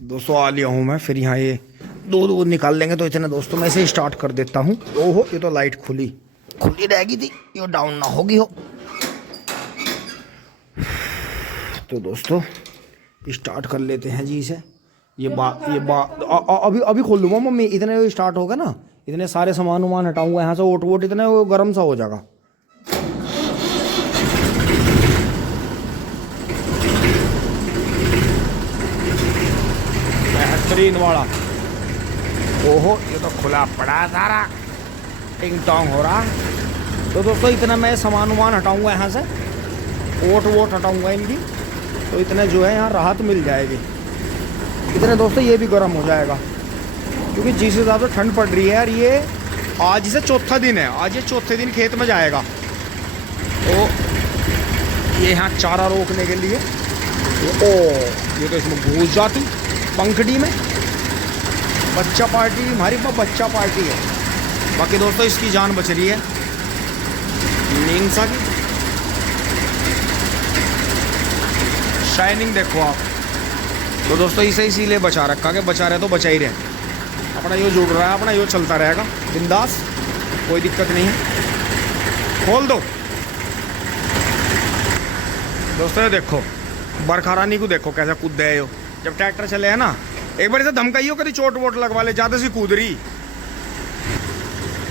दोस्तों आ लिया हूँ मैं। फिर यहाँ ये दूध निकाल लेंगे तो इतने दोस्तों मैं इसे स्टार्ट कर देता हूँ। ओहो, ये तो लाइट खुली रहेगी थी, ये डाउन ना होगी हो। तो दोस्तों स्टार्ट कर लेते हैं जी इसे। अभी खोल दूँगा मम्मी। इतने स्टार्ट होगा ना, इतने सारे सामान वामान हटाऊंगा यहाँ से, ओट वोट इतने वो गर्म सा हो जाएगा। बेहतरीन वाला। ओहो, ये तो खुला पड़ा है सारा, टिंग टोंग हो रहा। तो दोस्तों इतना मैं सामान वामान हटाऊंगा यहाँ से, ओट वोट हटाऊंगा इनकी, तो इतने जो है यहाँ राहत मिल जाएगी। इतने दोस्तों ये भी गर्म हो जाएगा, क्योंकि जिस हिसाब से ठंड पड़ रही है यार। ये आज से चौथा दिन है, आज ये चौथे दिन खेत में जाएगा। तो ये यहाँ चारा रोकने के लिए, ये तो इसमें घुस जाती पंखड़ी में। बच्चा पार्टी हमारी बच्चा पार्टी है। बाकी दोस्तों इसकी जान बच रही है नींसा की। शाइनिंग देखो आप। तो दोस्तों इसे इसीलिए बचा रखा कि बचा रहे तो बचा ही रहे। अपना यो जुड़ रहा है, अपना यो चलता रहेगा बिंदास, कोई दिक्कत नहीं है। खोल दो दोस्तों। ये देखो बरखा रानी को, देखो कैसा कूद है यो। जब ट्रैक्टर चले है ना, एक बार से धमकाइयो कभी चोट वोट लगवा ले, ज़्यादा सी कूद रही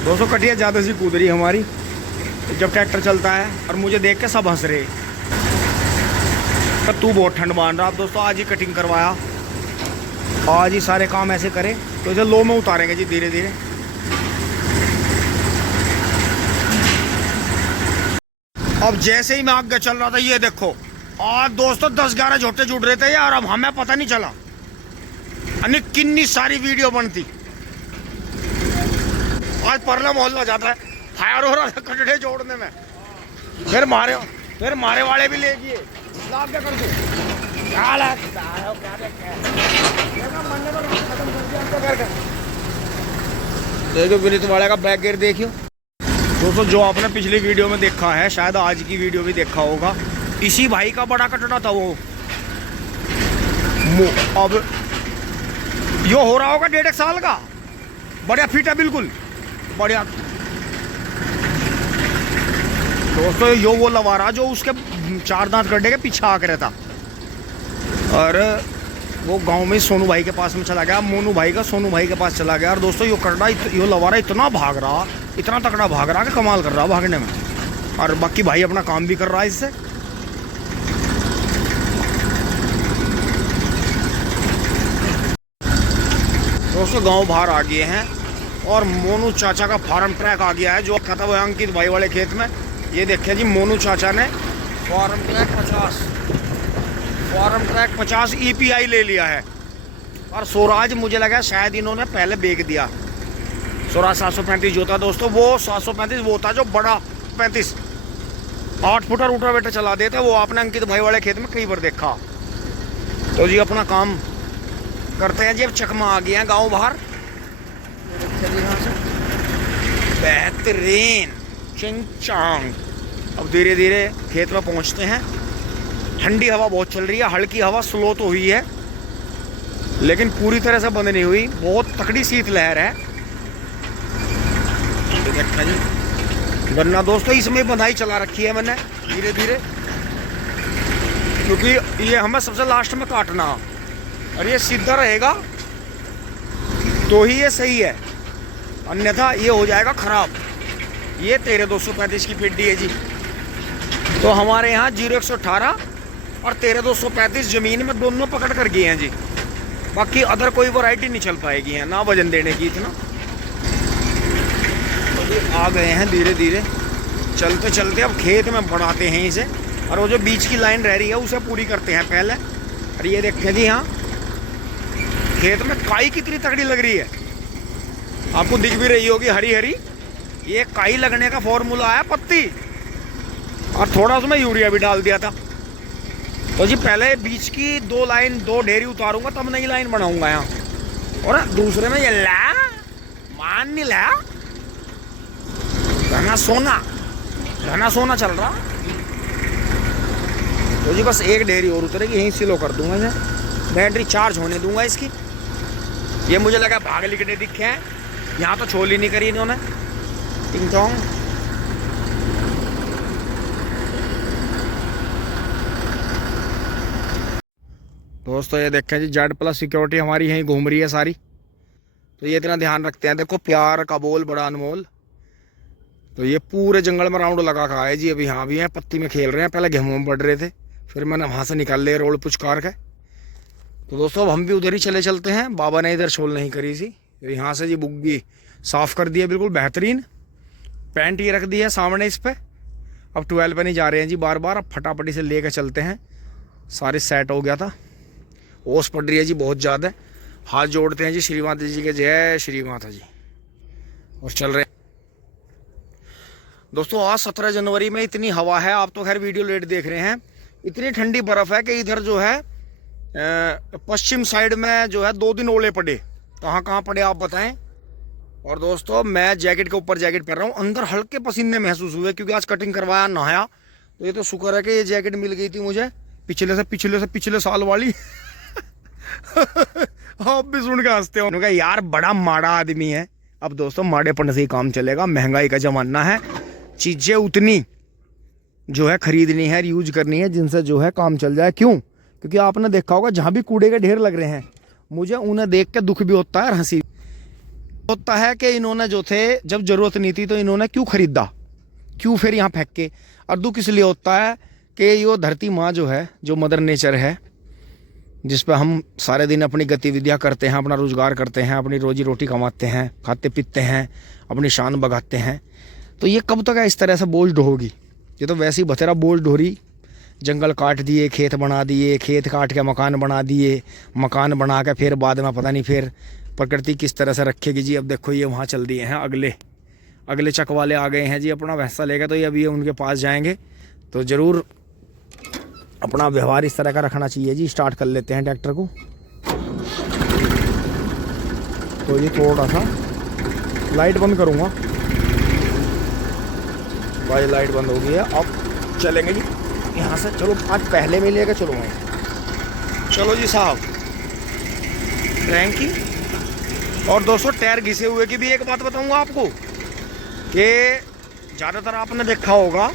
दोस्तों। कटिया ज़्यादा सी कूद रही हमारी जब ट्रैक्टर चलता है, और मुझे देख के सब हंस रहे। तो तू बहुत ठंड मान रहा। अब दोस्तों आज ही कटिंग करवाया, आज ही सारे काम ऐसे करें तो इसे लो में उतारेंगे जी धीरे धीरे। अब जैसे ही मैं आगे चल रहा था, ये देखो आज दोस्तों 10-11 झोटे जुड़ रहे थे यार। अब हमें पता नहीं चला अन्य कितनी सारी वीडियो बनती। आज परला मोहल्ला जाता है, फायर हो रहा था कटड़े जोड़ने में। फिर मारे वाले भी ले गए। कर दो देखो विनीत वाले का बैक गियर देखियो दोस्तों। जो आपने पिछली वीडियो में देखा है, शायद आज की वीडियो भी देखा होगा, इसी भाई का बड़ा कटड़ा था वो। अब यो हो रहा होगा 1.5 साल का। बढ़िया फिट है, बिल्कुल बढ़िया दोस्तों। यो वो लवारा जो उसके 4 दांत गड्ढे के पीछे आ कर था, और वो गांव में सोनू भाई के पास में चला गया, मोनू भाई का सोनू भाई के पास चला गया। और दोस्तों यो कटड़ा, यो लवारा इतना भाग रहा, इतना तगड़ा भाग रहा कि कमाल कर रहा भागने में। और बाकी भाई अपना काम भी कर रहा है इससे। दोस्तों गांव बाहर आ गए हैं, और मोनू चाचा का फार्म ट्रैक आ गया है, जो कहता हुआ अंकित भाई वाले खेत में। ये देखिए जी, मोनू चाचा ने फार्म ट्रैक 50 EPI ले लिया है। और स्वराज मुझे लगा शायद इन्होंने पहले बेच दिया। स्वराज 735 जो था दोस्तों, वो 735 वो था जो बड़ा 35 8 फुटर रोटावेटर चला देते। वो आपने अंकित भाई वाले खेत में कई बार देखा। तो जी अपना काम करते हैं जी। अब चकमा आ गया गांव बाहर, बेहतरीन चिंग चांग। अब धीरे धीरे खेत में पहुंचते हैं। ठंडी हवा बहुत चल रही है, हल्की हवा स्लो तो हुई है, लेकिन पूरी तरह से बंद नहीं हुई। बहुत तकड़ी शीतलहर है। देखा जी गन्ना दोस्तों, इसमें बंधाई चला रखी है मैंने धीरे धीरे, क्योंकि ये हमें सबसे लास्ट में काटना, और ये सीधा रहेगा तो ही ये सही है, अन्यथा ये हो जाएगा खराब। ये 13-235 की पेड्डी है जी। तो हमारे यहाँ 0-118 और 13-235 जमीन में दोनों पकड़ कर गए हैं जी। बाकी अदर कोई वैरायटी नहीं चल पाएगी है ना, वजन देने की इतना। तो आ गए हैं धीरे धीरे, चलते चलते अब खेत में बढ़ाते हैं इसे। और वो जो बीच की लाइन रह रही है उसे पूरी करते हैं पहले। और ये देखें जी, यहाँ खेत में काई कितनी तगड़ी लग रही है, आपको दिख भी रही होगी हरी हरी। ये काई लगने का फॉर्मूला है पत्ती, और थोड़ा उसमें यूरिया भी डाल दिया था। तो जी पहले बीच की 2 ढेरी उतारूंगा, तब नई लाइन बनाऊंगा यहाँ। और दूसरे में ये ला मान नहीं ला, घना सोना चल रहा। तो जी बस एक ढेरी और उतरेगी, यहीं सिलो कर दूंगा इसे। बैटरी चार्ज होने दूंगा इसकी। ये मुझे लगा भाग लिखने दिखे हैं, यहाँ तो छोल ही नहीं करी इन्होंने। टिंग टोंग। दोस्तों ये देखें जी, जेड+ सिक्योरिटी हमारी यहीं घूम रही है सारी, तो ये इतना ध्यान रखते हैं। देखो प्यार का बोल बड़ा अनमोल। तो ये पूरे जंगल में राउंड लगा खा है जी। अभी यहाँ भी हैं, पत्ती में खेल रहे हैं। पहले गेहूं में बढ़ रहे थे, फिर मैंने वहाँ से निकाल लिया रोड पुचकार के। तो दोस्तों अब हम भी उधर ही चलते हैं। बाबा ने इधर छोल नहीं करी थी। यहाँ से जी बुग्गी साफ़ कर दी है, बिल्कुल बेहतरीन। पैंट ये रख दी है सामने इस पर। अब 12 पे नहीं जा रहे हैं जी बार बार, अब फटाफटी से ले कर चलते हैं। सारे सेट हो गया था। ओस पड़ रही है जी बहुत ज़्यादा। हाथ जोड़ते हैं जी श्री माता जी के, जय श्री माता जी। और चल रहे दोस्तों। आज 17 जनवरी में इतनी हवा है, आप तो खैर वीडियो लेट देख रहे हैं। इतनी ठंडी बर्फ़ है कि इधर जो है पश्चिम साइड में जो है 2 दिन ओले पड़े। कहाँ कहाँ पड़े आप बताएं। और दोस्तों मैं जैकेट के ऊपर जैकेट पहन रहा हूँ, अंदर हल्के पसीने महसूस हुए क्योंकि आज कटिंग करवाया, नहाया। तो ये तो शुक्र है कि ये जैकेट मिल गई थी मुझे पिछले साल वाली। आप भी सुन के हंसते हो यार, बड़ा माड़ा आदमी है। अब दोस्तों माड़ेपन से ही काम चलेगा, महंगाई का जमाना है। चीज़ें उतनी जो है खरीदनी है, यूज करनी है जिनसे जो है काम चल जाए। क्यों? क्योंकि आपने देखा होगा जहाँ भी कूड़े के ढेर लग रहे हैं, मुझे उन्हें देख के दुख भी होता है और हंसी होता है कि इन्होंने जो थे, जब जरूरत नहीं थी तो इन्होंने क्यों खरीदा, क्यों फिर यहाँ फेंक के। और दुख इसलिए होता है कि ये धरती माँ जो है, जो मदर नेचर है, जिस पर हम सारे दिन अपनी गतिविधियाँ करते हैं, अपना रोजगार करते हैं, अपनी रोजी रोटी कमाते हैं, खाते पीते हैं, अपनी शान बगाते हैं, तो ये कब तक इस तरह से बोझ ढोगी। ये तो वैसे ही बथेरा बोझ ढो रही। जंगल काट दिए, खेत बना दिए, खेत काट के मकान बना दिए, मकान बना के फिर बाद में पता नहीं फिर प्रकृति किस तरह से रखेगी जी। अब देखो ये वहाँ चल दिए हैं, अगले चक वाले आ गए हैं जी अपना भैंसा लेकर। तो ये अभी उनके पास जाएंगे। तो ज़रूर अपना व्यवहार इस तरह का रखना चाहिए जी। स्टार्ट कर लेते हैं ट्रैक्टर को। तो ये थोड़ा सा लाइट बंद करूँगा भाई, लाइट बंद हो गई है। अब चलेंगे जी यहाँ से। चलो आज पहले में लेकर चलो भाई। चलो जी साहब, रैंकी। और दोस्तों टायर घिसे हुए की भी एक बात बताऊंगा आपको कि ज़्यादातर आपने देखा होगा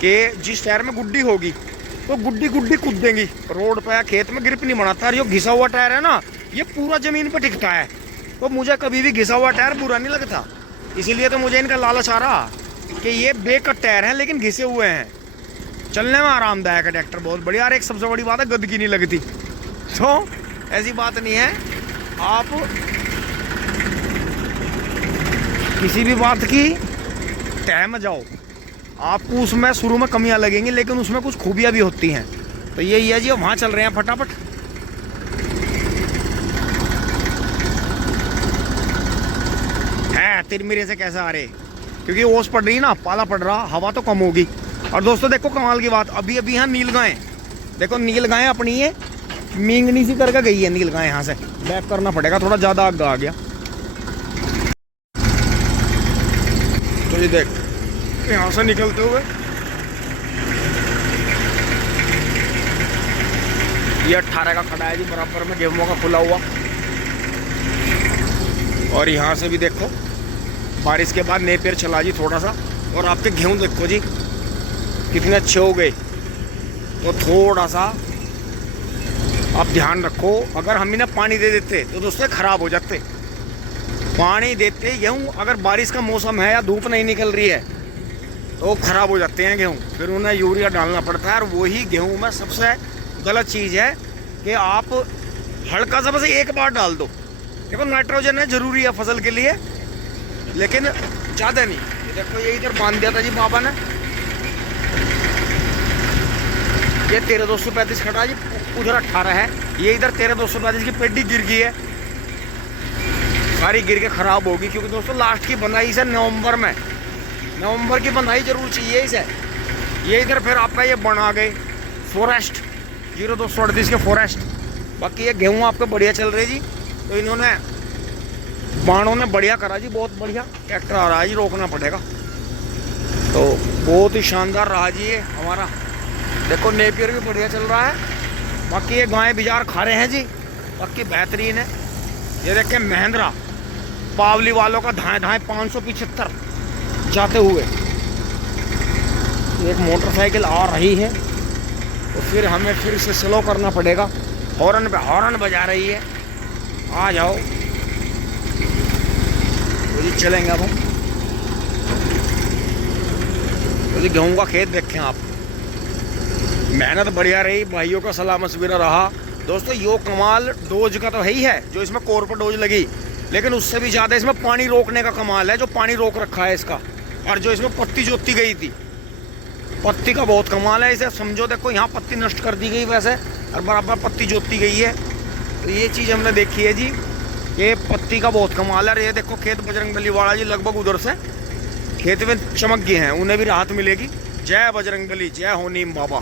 कि जिस टायर में गुड्डी होगी तो गुड्डी कूदेंगी रोड पर या खेत में, ग्रिप नहीं बनाता। और ये घिसा हुआ टायर है ना, ये पूरा ज़मीन पर टिकता है। तो मुझे कभी भी घिसा हुआ टायर बुरा नहीं लगता। इसीलिए तो मुझे इनका लालच आ रहा कि ये बेकट टायर हैं लेकिन घिसे हुए हैं, चलने में आरामदायक है ट्रैक्टर, बहुत बढ़िया। और एक सबसे बड़ी बात है, गंदगी नहीं लगती। तो ऐसी बात नहीं है, आप किसी भी बात की तह में जाओ, आपको उसमें शुरू में कमियां लगेंगी लेकिन उसमें कुछ खूबियां भी होती हैं। तो यही है जी, वहाँ चल रहे हैं फटाफट। है तिरमिरे से कैसे आ रहे, क्योंकि ओस पड़ रही ना, पाला पड़ रहा, हवा तो कम होगी। और दोस्तों देखो कमाल की बात, अभी यहाँ नील गाय, देखो नील गाय अपनी ये मींगनी सी करके गई है। नील गाय यहाँ से बैक करना पड़ेगा, थोड़ा ज़्यादा आगे आ गया। तो ये देख यहाँ से निकलते हुए ये 18 का खड़ा है जी, बराबर में गेहूं का खुला हुआ। और यहाँ से भी देखो बारिश के बाद नेपियर चला जी थोड़ा सा। और आपके गेहूं देखो जी कितने अच्छे हो गए। तो थोड़ा सा आप ध्यान रखो, अगर हम इन्हें पानी दे देते तो दोस्तों खराब हो जाते। पानी देते गेहूं, अगर बारिश का मौसम है या धूप नहीं निकल रही है तो खराब हो जाते हैं गेहूं, फिर उन्हें यूरिया डालना पड़ता है। और वही गेहूं में सबसे गलत चीज़ है कि आप हल्का सा बस एक बार डाल दो। देखो नाइट्रोजन है, ज़रूरी है फसल के लिए, लेकिन ज़्यादा नहीं। ये देखो ये इधर बांध दिया था जी बाबा ने, ये 13,235 खड़ा जी, उधर 18 है, ये इधर 13,235 की पेडी गिर गई है, सारी गिर के ख़राब होगी। क्योंकि दोस्तों लास्ट की बंधाई से नवंबर की बंधाई जरूर चाहिए इसे। ये इधर फिर आपका ये बना गए फॉरेस्ट 0238 के फॉरेस्ट। बाकी ये गेहूँ आपके बढ़िया चल रहे जी। तो इन्होंने बाणों ने बढ़िया करा जी, बहुत बढ़िया। ट्रैक्टर आ रहा है जी, रोकना पड़ेगा। तो बहुत ही शानदार रहा जी ये हमारा। देखो नेपियर भी बढ़िया चल रहा है। बाकी ये गाय बिजार खा रहे हैं जी, बाकी बेहतरीन है। ये देखें महिंद्रा पावली वालों का धाए धाए 575 जाते हुए। एक मोटरसाइकिल आ रही है तो फिर हमें फिर से स्लो करना पड़ेगा। हॉर्न पे हॉर्न बजा रही है, आ जाओ तो जी चलेंगे अब हम। तो जी गेहूँ का खेत देखें आप, मेहनत बढ़िया रही, भाइयों का सलाह मशविरा रहा। दोस्तों यो कमाल डोज का तो है ही है, जो इसमें कोर पर डोज लगी, लेकिन उससे भी ज़्यादा इसमें पानी रोकने का कमाल है, जो पानी रोक रखा है इसका। और जो इसमें पत्ती जोती गई थी, पत्ती का बहुत कमाल है। इसे समझो, देखो यहाँ पत्ती नष्ट कर दी गई वैसे, और बराबर पत्ती जोती गई है। तो ये चीज़ हमने देखी है जी, ये पत्ती का बहुत कमाल है। ये देखो खेत बजरंगबली वाला जी, लगभग उधर से खेत में चमक गए हैं, उन्हें भी राहत मिलेगी। जय बजरंगबली, जय हो नीम बाबा।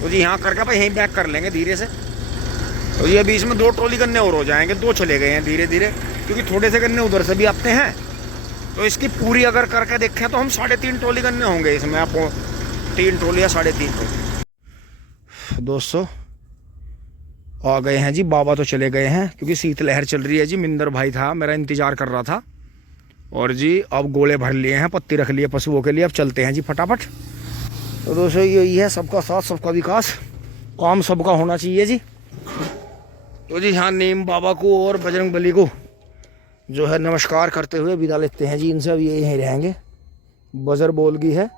तो जी यहाँ करके भाई यहीं बैक कर लेंगे धीरे से। तो ये अभी इसमें 2 ट्रॉली गन्ने और हो जाएंगे, 2 चले गए हैं धीरे धीरे, क्योंकि थोड़े से गन्ने उधर से भी आते हैं। तो इसकी पूरी अगर करके देखें तो हम 3.5 ट्रॉली गन्ने होंगे इसमें, आपको 3 ट्रॉली या 3.5 ट्रॉली। दोस्तों आ गए हैं जी, बाबा तो चले गए हैं क्योंकि शीतलहर चल रही है जी। मिंदर भाई था, मेरा इंतजार कर रहा था। और जी अब गोले भर लिए हैं, पत्ती रख लिए पशुओं के लिए, अब चलते हैं जी फटाफट। तो दोस्तों यही है, सबका साथ सबका विकास, काम सबका होना चाहिए जी। तो जी हाँ, नीम बाबा को और बजरंगबली को जो है नमस्कार करते हुए विदा लेते हैं जी इनसे। अब ये यहीं रहेंगे। बजर बोल गई है,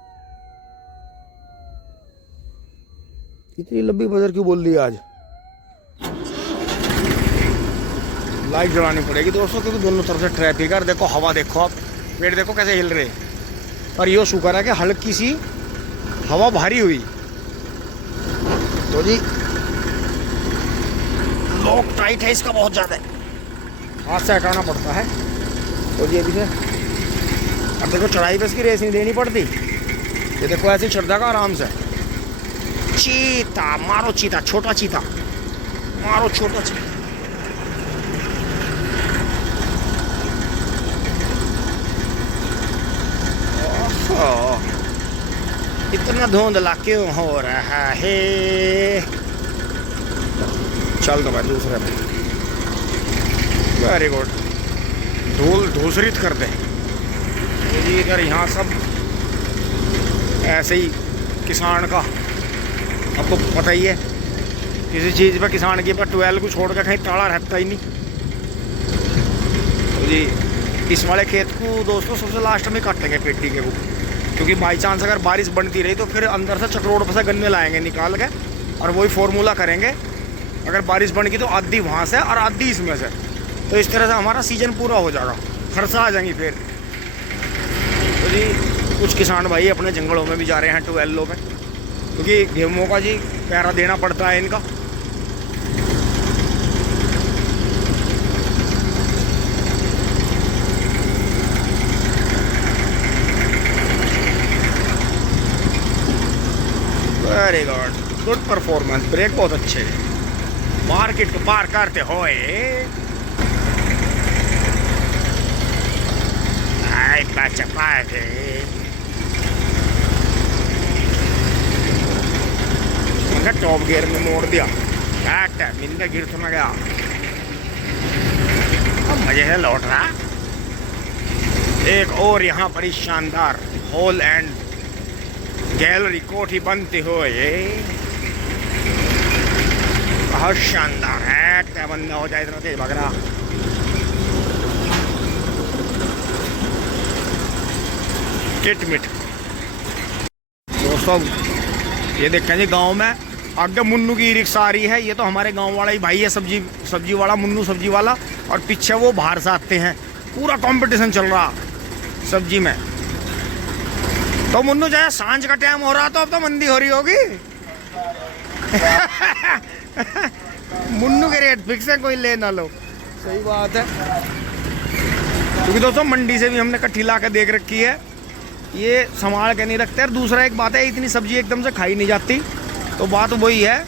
इतनी लंबी बजर क्यों बोल दी आज। लाइट जलानी पड़ेगी दोस्तों, क्योंकि दोनों तरफ से ट्रैफिक है। देखो हवा, देखो आप, पेड़ देखो कैसे हिल रहे। पर यो शुक्र है कि हल्की सी हवा भारी हुई। तो जी लॉक टाइट है इसका बहुत ज़्यादा, हाथ से हटाना पड़ता है। तो जी अभी से अब देखो चढ़ाई पे इसकी रेस नहीं देनी पड़ती। ये देखो ऐसे चढ़ जाएगा आराम से। चीता मारो, चीता छोटा चीता मारो, छोटा चीता। इतना धुंधला क्यों हो रहा है। चल दो भाई दूसरे में। वेरी गुड, धूल धूसरित कर दे जी इधर। यहाँ सब ऐसे ही किसान का आपको पता ही है, किसी चीज़ पे किसान के पर 12 को छोड़ कर कहीं ताड़ा रहता ही नहीं। तो जी इस वाले खेत को दोस्तों सबसे लास्ट में काटेंगे पेटी के वो, क्योंकि बाई चांस अगर बारिश बनती रही तो फिर अंदर से चक्रोड़ पर से गन्ने लाएंगे निकाल के, और वही फॉर्मूला करेंगे। अगर बारिश बन गई तो आधी वहाँ से और आधी इसमें से, तो इस तरह से हमारा सीजन पूरा हो जाएगा, खर्चा आ जाएंगी फिर। तो जी कुछ किसान भाई अपने जंगलों में भी जा रहे हैं, 12 में, क्योंकि गेहूँ का जी पैरा देना पड़ता है इनका। Very good, good performance, break बहुत अच्छे। मार्केट को पार करते होए टॉप गियर में मोड़ दिया, मिंदा गिर तो ना गया। अब मजे से लौट रहा। एक और यहाँ पर ही शानदार हॉल एंड गैलरी कोठी बनते हुए, बहुत शानदार है। क्या बंदा हो जाए इतना तेज भाग रहा। किटमिट दोस्तों, ये देखें जी गांव में आगे मुन्नू की रिक्शा आ रही है। ये तो हमारे गांव वाला ही भाई है, सब्जी वाला, मुन्नू सब्जी वाला। और पीछे वो बाहर से आते हैं, पूरा कंपटीशन चल रहा सब्जी में। तो मुन्नू जाए, सांझ का टाइम हो रहा, तो अब तो मंदी हो रही होगी। मुन्नू के रेट फिक्स है, कोई ले ना लो। सही बात है, क्योंकि दोस्तों मंडी से भी हमने कट्ठी ला के देख रखी है, ये संभाल के नहीं रखते। और दूसरा एक बात है, इतनी सब्जी एकदम से खाई नहीं जाती। तो बात वही है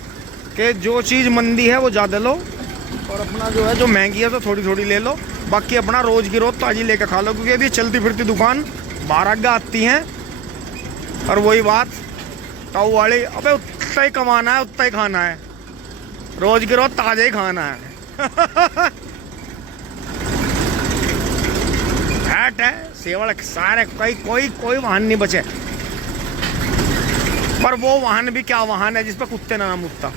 कि जो चीज़ मंदी है वो ज़्यादा लो, और अपना जो है जो महंगी है तो थोड़ी थोड़ी ले लो। बाकी अपना रोज़ की रोज़ ताज़ी लेकर खा लो, क्योंकि अभी चलती फिरती दुकान बाहर आगे आती हैं। और वही बात ताऊ वाली, अबे उतना ही कमाना है उतना ही खाना है। रोज के रोज ताजा ही खाना है। हट है सेवल सारे, कोई वाहन नहीं बचे। पर वो वाहन भी क्या वाहन है जिसपे कुत्ते ना मुतता।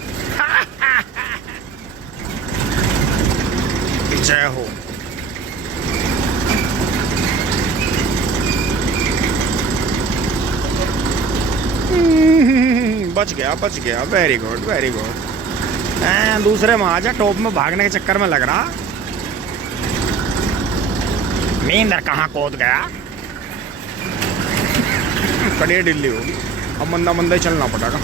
जय हो। बच गया वेरी गुड वेरी गुड। दूसरे में आजा, टॉप में भागने के चक्कर में लग रहा। नींदर कहाँ कूद गया। कड़िया ढिल्ली होगी, अब मंदा मंदा ही चलना पड़ेगा।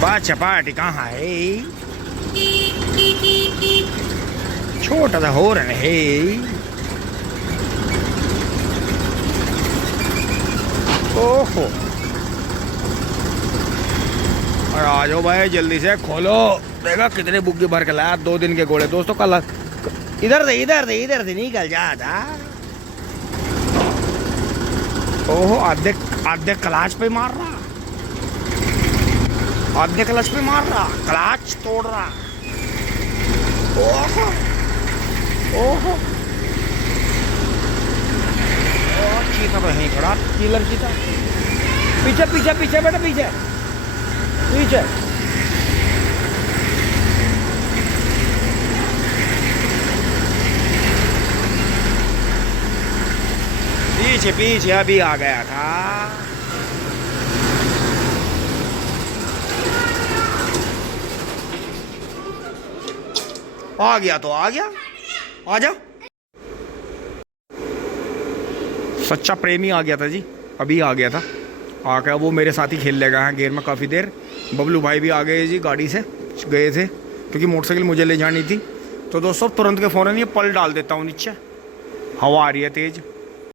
बात चपाटी कहाँ है, छोटा सा हो रहा है। ओहो, और आ जाओ भाई जल्दी से खोलो। देखा कितने बुग्गी भर के लाया, 2 दिन के घोड़े दोस्तों। कल इधर से निकल जा। ओहो, आधे क्लाच पे मार रहा, आधे क्लच पे मार रहा, क्लच तोड़ रहा। ओहो ओहो, चीता तो यहीं खड़ा, किलर चीता। पीछे पीछे पीछे बेटा, पीछे पीछे। पीछे पीछे अभी आ गया था। आ गया तो आ गया, आजा। सच्चा प्रेमी आ गया था जी, अभी आ गया था। आकर वो मेरे साथ ही खेल लेगा है गेर में काफ़ी देर। बबलू भाई भी आ गए जी, गाड़ी से गए थे क्योंकि मोटरसाइकिल मुझे ले जानी थी। तो दोस्तों तुरंत के फ़ौरन ये पल डाल देता हूँ नीचे, हवा आ रही है तेज़।